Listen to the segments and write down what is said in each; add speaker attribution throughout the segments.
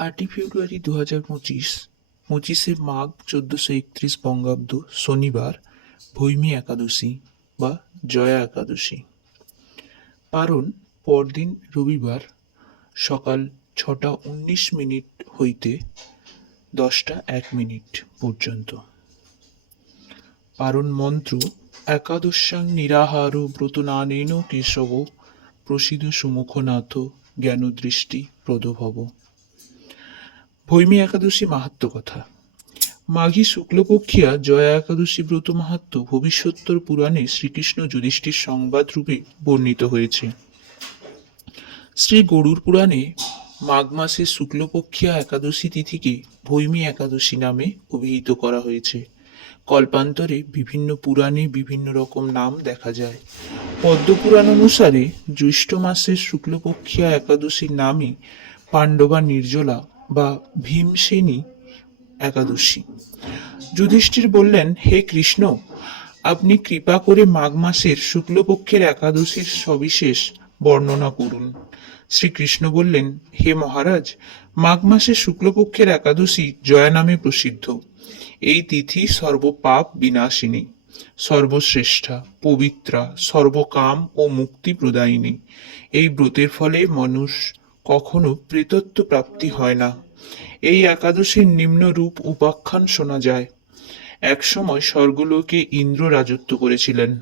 Speaker 1: আটই ফেব্রুয়ারি দু হাজার পঁচিশ, পঁচিশে মাঘ চোদ্দোশো একত্রিশ বঙ্গাব্দ শনিবার ভৈমী একাদশী বা জয়া একাদশী। পারণ পরদিন রবিবার সকাল ছটা উনিশ মিনিট হইতে দশটা এক মিনিট পর্যন্ত। পারণ মন্ত্র একাদশ্যাং নিরাহার ব্রতনানেন কেশব প্রসিদ্ধ সুমুখনাথ জ্ঞানদৃষ্টি প্রদভব। ভৈমী একাদশী মাহাত্ম কথা। মাঘী শুক্লপক্ষিয়া জয়া একাদশী ব্রত মাহাত্ম ভবিষ্যত্তর পুরাণে শ্রীকৃষ্ণ যুধিষ্ঠির সংবাদ রূপে বর্ণিত হয়েছে। শ্রী গরুর পুরাণে মাঘ মাসের শুক্লপক্ষিয়া একাদশী তিথিকে ভৈমী একাদশী নামে অভিহিত করা হয়েছে। কল্পান্তরে বিভিন্ন পুরাণে বিভিন্ন রকম নাম দেখা যায়। পদ্মপুরাণ অনুসারে জ্যৈষ্ঠ মাসের শুক্লপক্ষিয়া একাদশীর নামই পাণ্ডবা নির্জলা বা ভীমসেনী একাদশী। যুধিষ্ঠির বললেন, হে কৃষ্ণ, আপনি কৃপা করে মাঘ মাসের শুক্লপক্ষের একাদশীর সবিশেষ বর্ণনা করুন। শ্রীকৃষ্ণ বললেন, হে মহারাজ, মাঘ মাসের শুক্লপক্ষের একাদশী জয়া নামে প্রসিদ্ধ। এই তিথি সর্বপাপ বিনাশিনী, সর্বশ্রেষ্ঠা, পবিত্রা, সর্বকাম ও মুক্তি প্রদায়িনী। এই ব্রতের ফলে মানুষ কখনো প্রেতত্ব প্রাপ্তি হয় না। এই একাদশীর নিম্ন রূপ উপাখ্যান শোনা যায়। একসময় স্বর্গলোকে ইন্দ্র রাজত্ব করেছিলেন।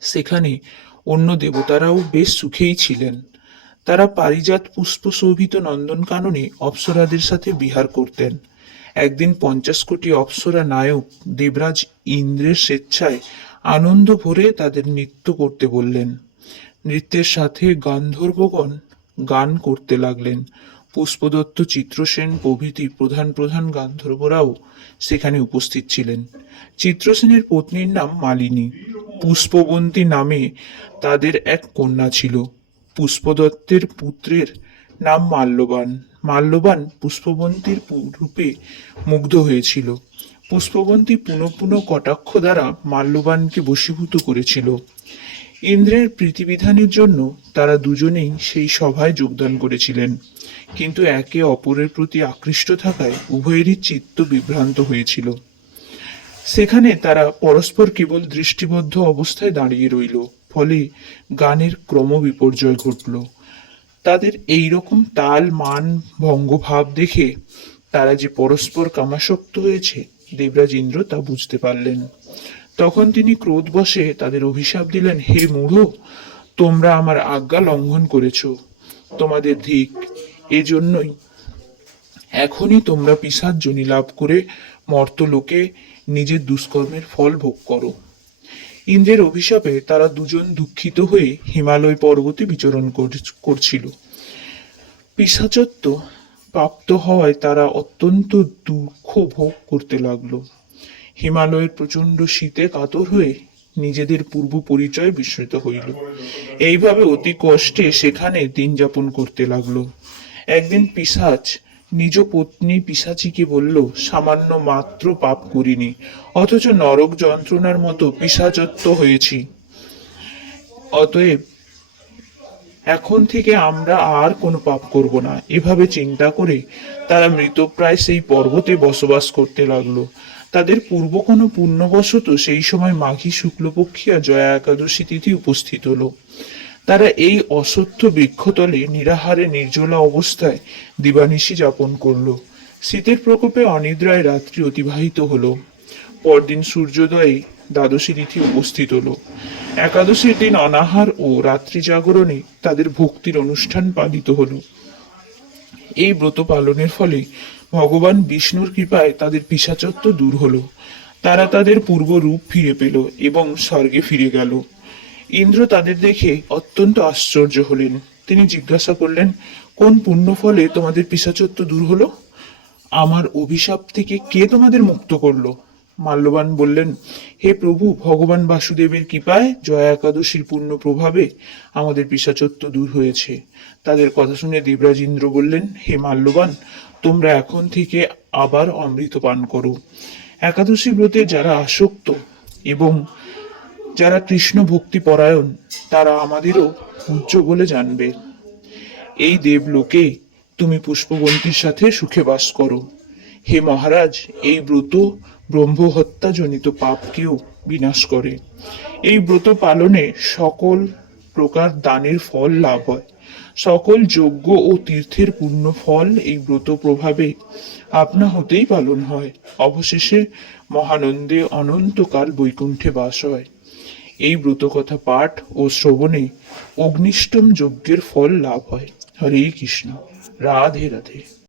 Speaker 1: সেখানে অন্য দেবতারাও বেশ সুখেই ছিলেন। তারা পারিজাত পুষ্প শোভিত নন্দনকাননে অপ্সরাদের সাথে বিহার করতেন। একদিন পঞ্চাশ কোটি অপ্সরা নায়ক দেবরাজ ইন্দ্রের স্বেচ্ছায় আনন্দ ভরে তাদের নৃত্য করতে বললেন। নৃত্যের সাথে গান্ধর্বগণ গান করতে লাগলেন। পুষ্পদত্ত, চিত্রসেন প্রভৃতি প্রধান প্রধান গান্ধর্বরাও সেখানে উপস্থিত ছিলেন। চিত্রসেনের পত্নীর নাম মালিনী। পুষ্পবন্তী নামে তাদের এক কন্যা ছিল। পুষ্পদত্তের পুত্রের নাম মাল্যবান। মাল্যবান পুষ্পবন্তীর রূপে মুগ্ধ হয়েছিল। পুষ্পবন্তী পুনঃ পুনঃ কটাক্ষ দ্বারা মাল্যবানকে বশীভূত করেছিল। ইন্দ্রের প্রীতিবিধানের জন্য তারা দুজনেই সেই সভায় যোগদান করেছিলেন। কিন্তু একে অপরের প্রতি আকৃষ্ট থাকায় উভয়েরই চিত্ত বিভ্রান্ত হয়েছিল। সেখানে তারা পরস্পর কেবল দৃষ্টিবদ্ধ অবস্থায় দাঁড়িয়ে রইল, ফলে গানের ক্রম বিপর্যয় ঘটল। তাদের এই রকম তাল, মান, ভঙ্গভাব দেখে তারা যে পরস্পর কামাসক্ত হয়েছে, দেবরাজ ইন্দ্র তা বুঝতে পারলেন। তখন তিনি ক্রোধবশে তাদের অভিশাপ দিলেন, হে মূঢ়, তোমরা আমার আজ্ঞা লঙ্ঘন করেছ। তোমাদের ধিক এজন্যই এখনই তোমরা পিসার জনি লাভ করে মর্তলোকে নিজের দুষ্কর্মের ফল ভোগ করো। ইন্দ্রের অভিশাপে তারা দুজন দুঃখিত হয়ে হিমালয় পর্বতে বিচরণ কর- করছিল। পিসাচত্ব প্রাপ্ত হওয়ায় তারা অত্যন্ত দুঃখ ভোগ করতে লাগল। হিমালয়ের প্রচণ্ড শীতে কাতর হয়ে নিজেদের পূর্ব পরিচয় বিস্মৃত হইল। এইভাবে অতি কষ্টে সেখানে দিন যাপন করতে লাগল। একদিন পিসাচ নিজ পত্নী পিসাচিকে বলল, সামান্য মাত্র পাপ করিনি, অথচ নরক যন্ত্রণার মতো পিসাচত্ব হয়েছি। অতএব এখন থেকে আমরা আর কোনো পাপ করব না। এভাবে চিন্তা করে তারা মৃতপ্রায় সেই পর্বতে বসবাস করতে লাগল। তাদের পূর্ব কোনো পুণ্যবশত সেই সময় মাঘী শুক্লপক্ষিয়া জয়া একাদশী তিথি উপস্থিত হলো। তারা এই অসত্য বৃক্ষতলে নিরাহারে নির্জলা অবস্থায় দিবানিশি যাপন করল। শীতের প্রকোপে অনিদ্রায় রাত্রি অতিবাহিত হলো। পরদিন সূর্যোদয়ে দ্বাদশী তিথি উপস্থিত হলো। একাদশীর দিন অনাহার ও রাত্রি জাগরণে তাদের ভক্তির অনুষ্ঠান পালিত হলো। এই ব্রত পালনের ফলে ভগবান বিষ্ণুর কৃপায় তাদের পিসাচত্ব দূর হলো। তারা তাদের পূর্ব রূপ ফিরে পেল এবং স্বর্গে ফিরে গেল। ইন্দ্র তাদের দেখে অত্যন্ত আশ্চর্য হলেন। তিনি জিজ্ঞাসা করলেন, কোন পুণ্য ফলে তোমাদের পিসাচত্ব দূর হলো? আমার অভিশাপ থেকে কে তোমাদের মুক্ত করল? মাল্যবান বললেন, হে প্রভু, ভগবান বাসুদেবের কৃপায় জয়া একাদশীর পূর্ণ প্রভাবে আমাদের পিসাচত্ব দূর হয়েছে। তাদের কথা শুনে দেবরাজ ইন্দ্র বললেন, হে মাল্যবান, তোমরা এখন থেকে আবার অমৃত পান করো। একাদশী ব্রতে যারা আসক্ত এবং যারা কৃষ্ণ ভক্তি পরায়ণ, তারা আমাদেরও পূজ্য বলে জানবে। এই দেবলোকে তুমি পুষ্পবন্তীর সাথে সুখে বাস করো। হে মহারাজ, এই ব্রত ব্রহ্মহত্যা জনিত পাপকেও বিনাশ করে। এই ব্রত পালনে সকল প্রকার দানের ফল লাভ হয়। সকল যজ্ঞ ও তীর্থের পূর্ণ ফল এই ব্রত প্রভাবে আপনা হতেই পালন হয়। অবশেষে মহানন্দে অনন্তকাল বৈকুণ্ঠে বাস হয়। এই ব্রত কথা পাঠ ও শ্রবণে অগ্নিষ্টম যজ্ঞের ফল লাভ হয়। হরে কৃষ্ণ। রাধে রাধে।